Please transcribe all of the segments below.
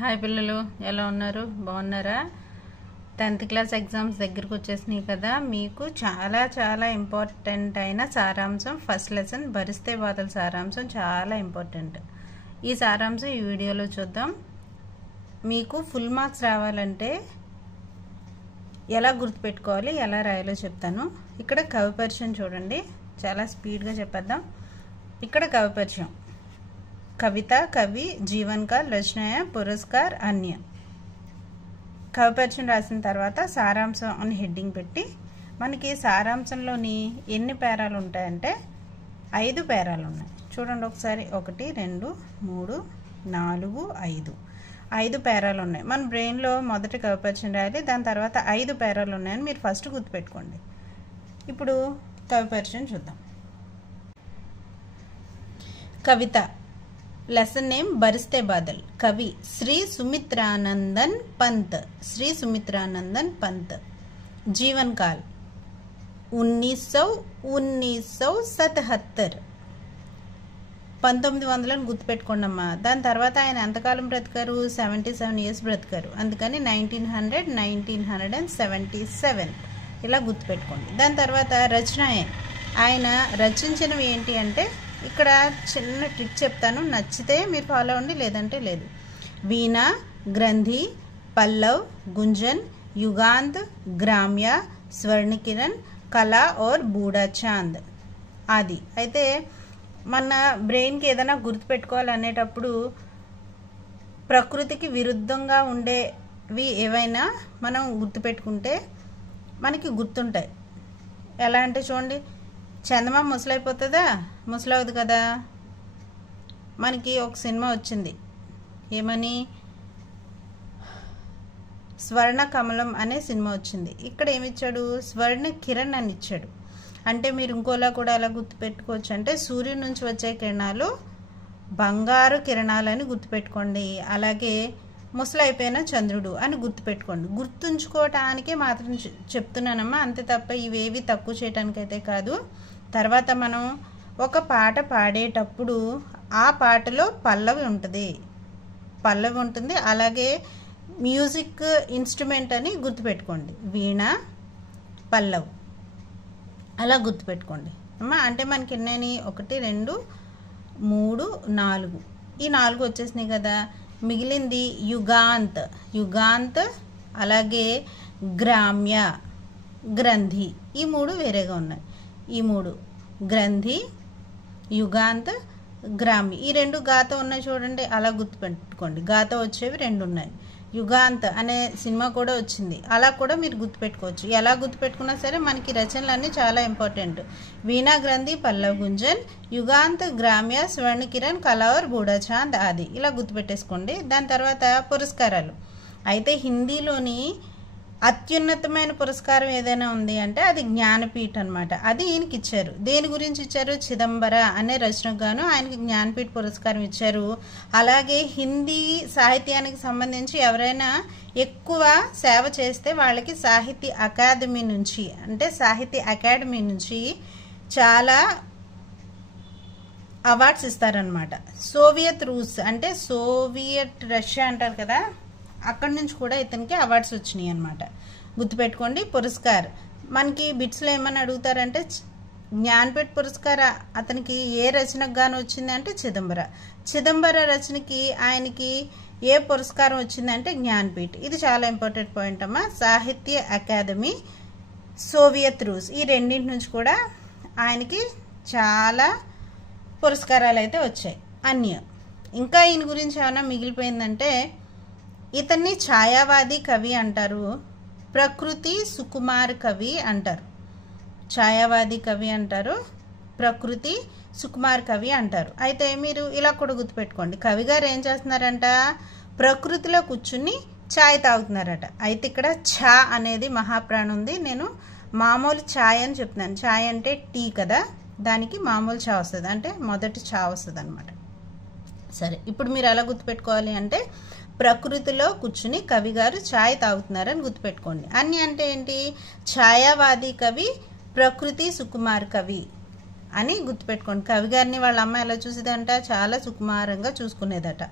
Hi పిల్లలు, ఎలా ఉన్నారు? బాగున్నారా? 10th క్లాస్ ఎగ్జామ్స్ దగ్గరకు వచ్చేసినాయి కదా. మీకు చాలా చాలా ఇంపార్టెంట్ అయిన సారాంశం ఫస్ట్ లెసన్ భరిస్తే బాధల సారాంశం చాలా ఇంపార్టెంట్. ఈ సారాంశం ఈ వీడియోలో చూద్దాం. మీకు ఫుల్ మార్క్స్ రావాలంటే ఎలా గుర్తుపెట్టుకోవాలి, ఎలా రాయాలో చెప్తాను. ఇక్కడ కవి పరిచయం చూడండి, చాలా స్పీడ్గా చెప్పేద్దాం. ఇక్కడ కవి పరిచయం: కవిత, కవి, జీవన్ కాల్, రచనయ, పురస్కార్, అన్య. కవి పరిచయం రాసిన తర్వాత సారాంశం అని హెడ్డింగ్ పెట్టి, మనకి సారాంశంలోని ఎన్ని పేరాలు ఉంటాయంటే 5 పేరాలు ఉన్నాయి. చూడండి ఒకసారి, 1 2 3 4 5 5 పేరాలు ఉన్నాయి. మన బ్రెయిన్లో మొదటి కవి పరిచయం రాయాలి, దాని తర్వాత 5 పేరాలు ఉన్నాయని మీరు ఫస్ట్ గుర్తుపెట్టుకోండి. ఇప్పుడు కవి పరిచయం చూద్దాం. కవిత. Lesson name Barste Badal. కవి శ్రీ సుమిత్రానందన్ పంత్. శ్రీ సుమిత్రానందన్ పంత్. జీవన్ కాల్ 1977. 1900 గుర్తుపెట్టుకోండి అమ్మా. దాని తర్వాత ఆయన ఎంతకాలం బ్రతికారు? 77 ఇయర్స్ బ్రతికారు. అందుకని 1900-1977 ఇలా గుర్తుపెట్టుకోండి. దాని తర్వాత రచనయే, ఆయన రచించినవి ఏంటి అంటే, ఇక్కడ చిన్న ట్రిక్ చెప్తాను, నచ్చితే మీరు ఫాలో అవ్వండి, లేదంటే లేదు. వీణ, గ్రంథి, పల్లవ్, గుంజన్, యుగాంత్, గ్రామ్య, స్వర్ణకిరణ్, కళా और బూడా చాంద్ ఆది. అయితే మన బ్రెయిన్కి ఏదైనా గుర్తుపెట్టుకోవాలనేటప్పుడు ప్రకృతికి విరుద్ధంగా ఉండేవి ఏవైనా మనం గుర్తుపెట్టుకుంటే మనకి గుర్తుంటాయి. ఎలా అంటే చూడండి, చందమామ ముసలైపోతుందా? ముసలవుదు కదా. మనకి ఒక సినిమా వచ్చింది, ఏమని, స్వర్ణ కమలం అనే సినిమా వచ్చింది. ఇక్కడ ఏమిచ్చాడు? స్వర్ణ కిరణ్ అని ఇచ్చాడు. అంటే మీరు ఇంకోలా కూడా ఎలా గుర్తుపెట్టుకోవచ్చు అంటే, సూర్యుడి నుంచి వచ్చే కిరణాలు బంగారు కిరణాలని గుర్తుపెట్టుకోండి. అలాగే ముసలైపోయిన చంద్రుడు అని గుర్తుపెట్టుకోండి. గుర్తుంచుకోవటానికే మాత్రం చెప్తున్నానమ్మా, అంతే తప్ప ఇవేవి తక్కువ చేయటానికైతే కాదు. తర్వాత మనం ఒక పాట పాడేటప్పుడు ఆ పాటలో పల్లవి ఉంటుంది. అలాగే మ్యూజిక్ ఇన్స్ట్రుమెంట్ అని గుర్తుపెట్టుకోండి. వీణ, పల్లవ్ అలా గుర్తుపెట్టుకోండి అమ్మా. అంటే మనకి ఎన్నైనా 1 2 3 4 ఈ 4 వచ్చేసినాయి కదా. మిగిలింది యుగాంత్, అలాగే గ్రామ్య, గ్రంథి. ఈ 3 వేరేగా ఉన్నాయి. ఈ 3 గ్రంథి, యుగాంత్, గ్రామ్య. ఈ 2 గాథ ఉన్నాయి చూడండి, అలా గుర్తుపెట్టుకోండి. గాథ వచ్చేవి 2 ఉన్నాయి. యుగాంత్ అనే సినిమా కూడా వచ్చింది, అలా కూడా మీరు గుర్తుపెట్టుకోవచ్చు. ఎలా గుర్తుపెట్టుకున్నా సరే మనకి రచనలన్నీ చాలా ఇంపార్టెంట్. వీణా, గ్రంథి, పల్లవ్, గుంజన్, యుగాంత్, గ్రామ్య, స్వర్ణకిరణ్, కళా और బూడా చాంద్ ఆది ఇలా గుర్తుపెట్టేసుకోండి. దాని తర్వాత పురస్కారాలు. అయితే హిందీలోని అత్యున్నతమైన పురస్కారం ఏదైనా ఉంది అంటే అది జ్ఞానపీఠ్ అనమాట. అది ఈయనకి ఇచ్చారు. దేని గురించి ఇచ్చారు? చిదంబర అనే రచనకు గాను ఆయనకి జ్ఞానపీఠ్ పురస్కారం ఇచ్చారు. అలాగే హిందీ సాహిత్యానికి సంబంధించి ఎవరైనా ఎక్కువ సేవ చేస్తే వాళ్ళకి సాహిత్య అకాడమీ నుంచి చాలా అవార్డ్స్ ఇస్తారనమాట. సోవియత్ రూస్ అంటే సోవియట్ రష్యా అంటారు కదా, అక్కడి నుంచి కూడా ఇతనికి అవార్డ్స్ వచ్చినాయి అనమాట. గుర్తుపెట్టుకోండి. పురస్కార్ మనకి బిట్స్లో ఏమని అడుగుతారంటే, జ్ఞానపీఠ్ పురస్కార అతనికి ఏ రచనకు గాను వచ్చింది అంటే చిదంబర రచనకి ఆయనకి ఏ పురస్కారం వచ్చిందంటే జ్ఞానపీఠ్. ఇది చాలా ఇంపార్టెంట్ పాయింట్ అమ్మా. సాహిత్య అకాదమీ, సోవియత్ రూస్ ఈ రెండింటి నుంచి కూడా ఆయనకి చాలా పురస్కారాలు అయితే వచ్చాయి. అన్య. ఇంకా ఈయన గురించి ఏమైనా మిగిలిపోయిందంటే, ఇతన్ని ఛాయావాది కవి అంటారు, ప్రకృతి సుకుమార్ కవి అంటారు. ఛాయావాది కవి అంటారు, ప్రకృతి సుకుమార్ కవి అంటారు. అయితే మీరు ఇలా కూడా గుర్తుపెట్టుకోండి, కవి గారు ఏం చేస్తున్నారంట, ప్రకృతిలో కూర్చుని ఛాయ్ తాగుతున్నారట. అయితే ఇక్కడ ఛా అనేది మహాప్రాణం ఉంది. నేను మామూలు ఛాయ్ అని చెప్తున్నాను. ఛాయ్ అంటే టీ కదా, దానికి మామూలు ఛా వస్తుంది, అంటే మొదటి ఛా వస్తుంది అనమాట. సరే, ఇప్పుడు మీరు ఎలా గుర్తుపెట్టుకోవాలి అంటే, ప్రకృతిలో కూర్చుని కవి గారు ఛాయ్ తాగుతున్నారని గుర్తుపెట్టుకోండి. అన్ని అంటే ఏంటి? ఛాయావాది కవి, ప్రకృతి సుకుమార్ కవి అని గుర్తుపెట్టుకోండి. కవి గారిని వాళ్ళ అమ్మ ఎలా చూసేదంట? చాలా సుకుమారంగా చూసుకునేదట.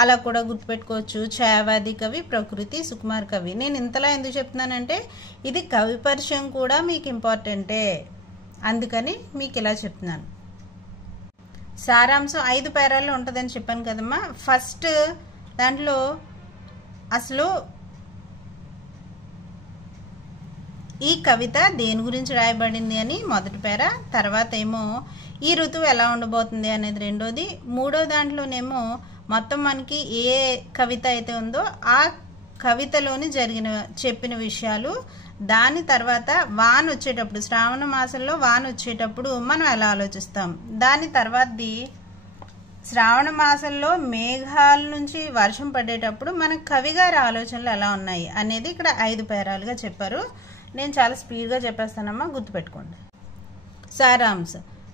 అలా కూడా గుర్తుపెట్టుకోవచ్చు. ఛాయావాది కవి, ప్రకృతి, సుకుమార్ కవి. నేను ఇంతలా ఎందుకు చెప్తున్నానంటే ఇది కవి పరిచయం కూడా మీకు ఇంపార్టెంటే, అందుకని మీకు ఇలా చెప్తున్నాను. సారాంశం 5 పేరాల్లో ఉంటుందని చెప్పాను కదమ్మా. ఫస్ట్ దాంట్లో అసలు ఈ కవిత దేని గురించి రాయబడింది అని మొదటి పేర, తర్వాత ఏమో ఈ ఋతువు ఎలా ఉండబోతుంది అనేది రెండోది, మూడో దాంట్లోనేమో మొత్తం మనకి ఏ కవిత అయితే ఉందో ఆ కవితలోని చెప్పిన విషయాలు, దాని తర్వాత వాన వచ్చేటప్పుడు, శ్రావణ మాసంలో వాన వచ్చేటప్పుడు మనం ఎలా ఆలోచిస్తాం, దాని తర్వాతది శ్రావణ మాసంలో మేఘాల నుంచి వర్షం పడేటప్పుడు మన కవిగారి ఆలోచనలు ఎలా ఉన్నాయి అనేది ఇక్కడ 5 పేరాలుగా చెప్పారు. నేను చాలా స్పీడ్గా చెప్పేస్తానమ్మా, గుర్తుపెట్టుకోండి. सारांश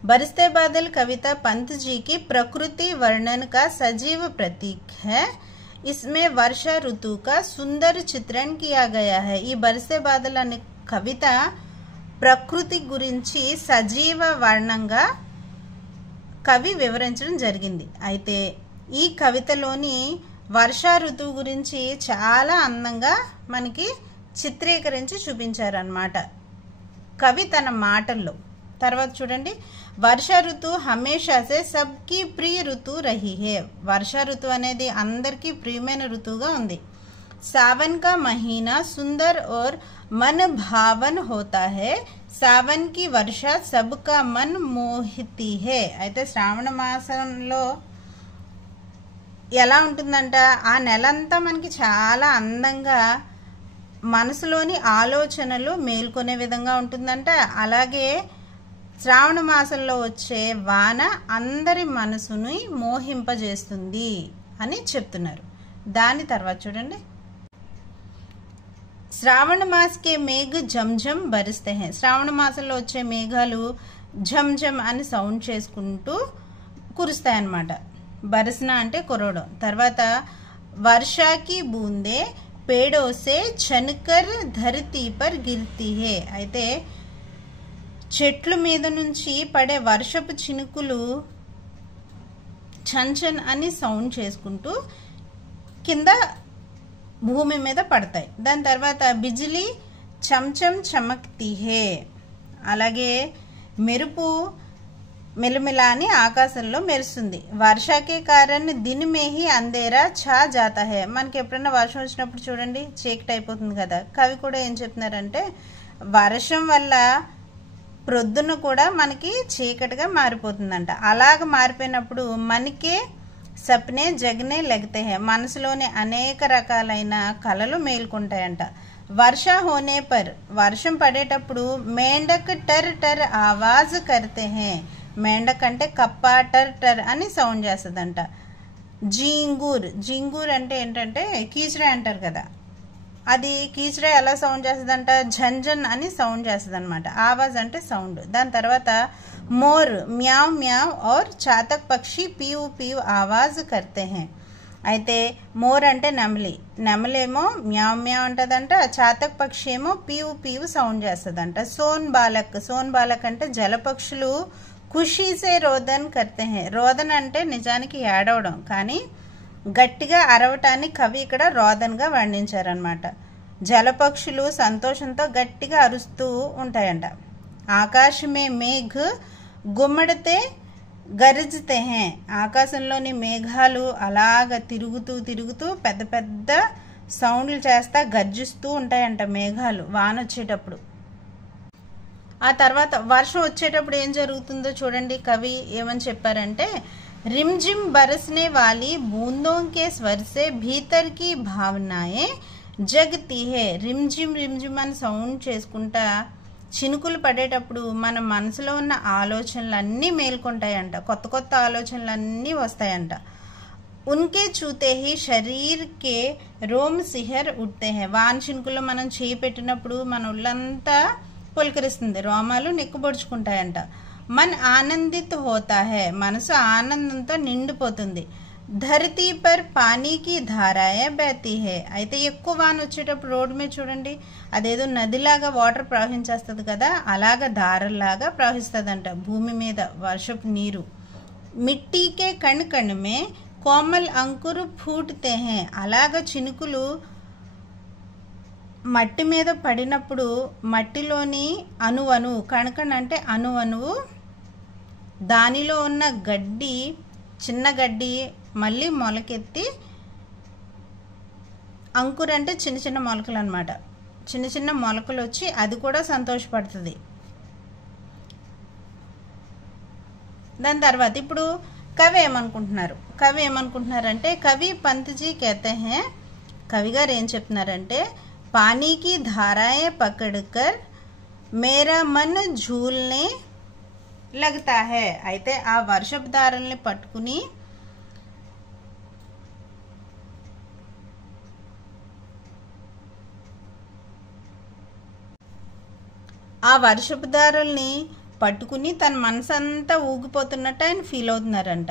बरसते बादल कविता पंत जी की प्रकृति वर्णन का सजीव प्रतीक है। इसमें वर्षा ऋतु का सुंदर चित्रण किया गया है। ఈ బరిసే బాదల్ అనే కవిత ప్రకృతి గురించి సజీవ వర్ణంగా కవి వివరించడం జరిగింది. అయితే ఈ కవితలోని వర్షా ఋతువు గురించి చాలా అందంగా మనకి చిత్రీకరించి చూపించారన్నమాట కవి తన మాటల్లో. తర్వాత చూడండి, వర్షా ఋతు హమేషా సే సబ్కి ప్రియ ఋతు రహీ హే. వర్షా ఋతు అనేది అందరికీ ప్రియమైన ఋతువుగా ఉంది. सावन का महीना सुंदर और मन भावन होता है। सावन की वर्षा सबका मन मोहिती है. అయితే శ్రావణ మాసంలో ఎలా ఉంటుందంట, ఆ నెలంతా మనకి చాలా అందంగా మనసులోని ఆలోచనలు మేల్కొనే విధంగా ఉంటుందంట. అలాగే శ్రావణ మాసంలో వచ్చే వాన అందరి మనసుని మోహింపజేస్తుంది అని చెప్తున్నారు. దాని తర్వాత చూడండి, శ్రావణ మాసకే మేఘ జంజం బరిస్తే హే. శ్రావణ మాసంలో వచ్చే మేఘాలు జంజం అని సౌండ్ చేసుకుంటూ కురుస్తాయి అన్నమాట. బరసన అంటే కురవడం. తర్వాత వర్షాకి బూందే పేడో సే ఛన్కర్ ధరతీ పర్ గిర్తీ హే. అయితే చెట్ల మీద నుంచి పడే వర్షపు చినుకులు ఛన్ అని సౌండ్ చేసుకుంటూ కింద భూమి మీద పడతాయి. దాని తర్వాత బిజిలీ చంచం చమక్తీ హే. అలాగే మెరుపు మిలమిలా అని ఆకాశంలో మెరుస్తుంది. వర్షాకే కారణ్ దిన్ మే హీ అంధేరా ఛా జాతా హే. మనకి ఎప్పుడైనా వర్షం వచ్చినప్పుడు చూడండి చీకటి అయిపోతుంది కదా. కవి కూడా ఏం చెప్తున్నారంటే వర్షం వల్ల ప్రొద్దున కూడా మనకి చీకటిగా మారిపోతుందంట. అలాగ మారిపోయినప్పుడు మనకే సప్నే జగనే లెగతే హే. మనసులోని అనేక రకాలైన కళలు మేల్కొంటాయంట. వర్ష హోనే పర్, వర్షం పడేటప్పుడు మేండక్ టర్ టర్ ఆవాజ్ కర్తే హే. మేండక్ అంటే కప్ప, టర్ టర్ అని సౌండ్ చేస్తుందంట. జీంగూర్, జీంగూర్ అంటే ఏంటంటే కీచరా అంటారు కదా, అది కీచరా ఎలా సౌండ్ చేస్తుందంట, ఝంఝన్ అని సౌండ్ చేస్తుంది అనమాట. ఆవాజ్ అంటే సౌండ్. దాని తర్వాత మోర్ మ్యావ్ మ్యావ్ और చాతక్ పక్షి పీవు పీవు ఆవాజ్ కర్తే హే. అయితే మోర్ అంటే నెమలి, నెమలేమో మ్యావ్ మ్యావ్ అంటదంట, చాతక్ పక్షి ఏమో పీవు పీవు సౌండ్ చేస్తుందంట. సోన్ బాలక్, సోన్ బాలక్ అంటే జలపక్షులు ఖుషీసే రోదన్ కర్తే హే. రోదన్ అంటే నిజానికి ఏడవడం, కానీ గట్టిగా అరవటాన్ని కవి ఇక్కడ రోదన్గా వర్ణించారనమాట. జలపక్షులు సంతోషంతో గట్టిగా అరుస్తూ ఉంటాయంట. ఆకాశమే మేఘ గుమ్మడితే గర్జతే హే. ఆకాశంలోని మేఘాలు అలాగ తిరుగుతూ తిరుగుతూ పెద్ద పెద్ద సౌండ్లు చేస్తా గర్జిస్తూ ఉంటాయంట మేఘాలు వాన వచ్చేటప్పుడు. ఆ తర్వాత వర్షం వచ్చేటప్పుడు ఏం జరుగుతుందో చూడండి, కవి ఏమని చెప్పారంటే रिमझिम बरसने वाली बूंदों के स्वर से भीतर की भावनाएं जगती है. रिमझिम रिमझिम అని సౌండ్ చేసుకుంటా చినుకులు పడేటప్పుడు మన మనసులో ఉన్న ఆలోచనలన్నీ మేల్కొంటాయంట. కొత్త కొత్త ఆలోచనలన్నీ వస్తాయంట. ఉన్కే చూతే హీ శరీర్ కే రోమ్ సిహర్ ఉట్తే హే. వాన చినుకుల్లో మనం చేయి పెట్టినప్పుడు మన ఒళ్ళంతా పులకరిస్తుంది, రోమాలు నిక్కుబొడుచుకుంటాయంట. मन आनंदित होता है. మనసు ఆనందంతో నిండిపోతుంది. ధరతీ పర్ పానీ కి ధారాయే బహతీ హే. అయితే ఎక్కువ వాన వచ్చేటప్పుడు రోడ్డు మీద చూడండి అదేదో నదిలాగా వాటర్ ప్రవహించేస్తుంది కదా, అలాగా ధారలాగా ప్రవహిస్తుందంట భూమి మీద వర్షపు నీరు. మిట్టీకే కణ్ కణ్ మే కోమల్ అంకుర్ ఫూట్తే హై, అలాగా చినుకులు మట్టి మీద పడినప్పుడు మట్టిలోని అణువణువు, కణకణ అంటే అణువణువు, దానిలో ఉన్న గడ్డి, చిన్న గడ్డి మళ్ళీ మొలకెత్తి, అంకుర్ అంటే చిన్న చిన్న మొలకలు అన్నమాట, చిన్న చిన్న మొలకలు వచ్చి అది కూడా సంతోషపడుతుంది. దాని తర్వాత ఇప్పుడు కవి ఏమనుకుంటున్నారంటే కవి పంత్జీ कहते हैं, కవి గారు ఏం చెప్తున్నారంటే पानी की धाराएं पकड़कर मेरा मन झूलने लगता है. అయితే ఆ వర్షపు ధారల్ని పట్టుకుని తన మనసంతా ఊగిపోతున్నట్టు ఆయన ఫీల్ అవుతున్నారంట.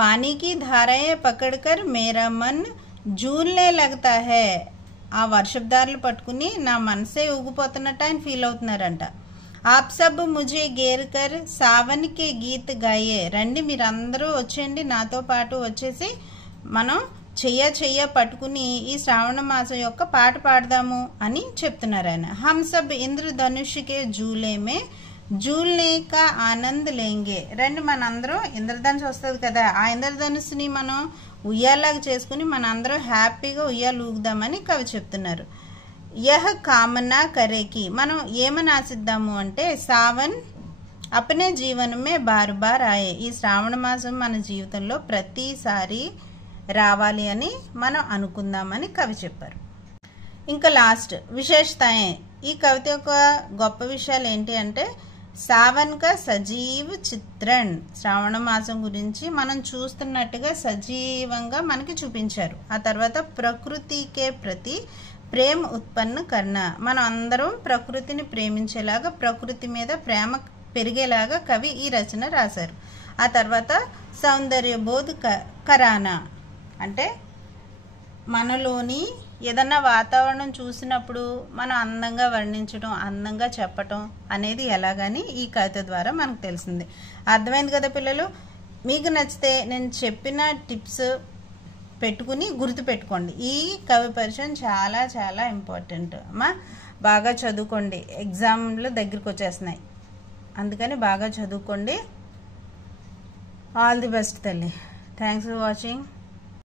పానీకి ధారాయే పకడ్కర్ మేరా మన్ జూల్నే లగ్తా హై, ఆ వర్షపు ధారలు పట్టుకుని నా మనసే ఊగిపోతున్నట్టు ఆయన ఫీల్ అవుతున్నారంట. ఆప్ సబ్ ముజే గేర్ కర్ సావన్ కే గీత్ గాయే, రండి మీరందరూ వచ్చేయండి, నాతో పాటు వచ్చేసి మనం చెయ్య పట్టుకుని ఈ శ్రావణ మాసం యొక్క పాట పాడదాము అని చెప్తున్నారు ఆయన. హమ్ సబ్ ఇంద్రధనుష్కే జూలేమే జూల్నే కా ఆనంద్ లేంగే, రండి మనందరం ఇంద్రధనుసు వస్తుంది కదా, ఆ ఇంద్రధనుసుని మనం ఉయ్యాలాగా చేసుకుని మనందరం హ్యాపీగా ఉయ్యాలు ఊగుదామని కవి చెప్తున్నారు. యహ కామనా కరేకి, మనం ఏమని ఆశిద్దాము అంటే సావన్ అపనే జీవనమే బార్ బార్ ఆయే, ఈ శ్రావణ మాసం మన జీవితంలో ప్రతిసారి రావాలి అని మనం అనుకుందామని కవి చెప్పారు. ఇంకా లాస్ట్ విశేషతాయే, ఈ కవిత యొక్క గొప్ప విషయాలు ఏంటి అంటే సావన్ కా సజీవ్ చిత్రణ్, శ్రావణ మాసం గురించి మనం చూస్తున్నట్టుగా సజీవంగా మనకి చూపించారు. ఆ తర్వాత ప్రకృతికే ప్రతి ప్రేమ ఉత్పన్న కర్ణ, మనం అందరం ప్రకృతిని ప్రేమించేలాగా, ప్రకృతి మీద ప్రేమ పెరిగేలాగా కవి ఈ రచన రాశారు. ఆ తర్వాత సౌందర్య బోధ్ కరానా, అంటే మనలోని ఏదన్నా వాతావరణం చూసినప్పుడు మనం అందంగా వర్ణించడం, అందంగా చెప్పటం అనేది ఎలాగని ఈ కవిత ద్వారా మనకు తెలిసింది. అర్థమైంది కదా పిల్లలు? మీకు నచ్చితే నేను చెప్పిన టిప్స్ పెట్టుకుని గుర్తుపెట్టుకోండి. ఈ కవి పరిచయం చాలా చాలా ఇంపార్టెంట్ అమ్మా, బాగా చదువుకోండి, ఎగ్జామ్లు దగ్గరికి వచ్చేస్తున్నాయి, అందుకని బాగా చదువుకోండి. ఆల్ ది బెస్ట్ తల్లి. Thanks for watching.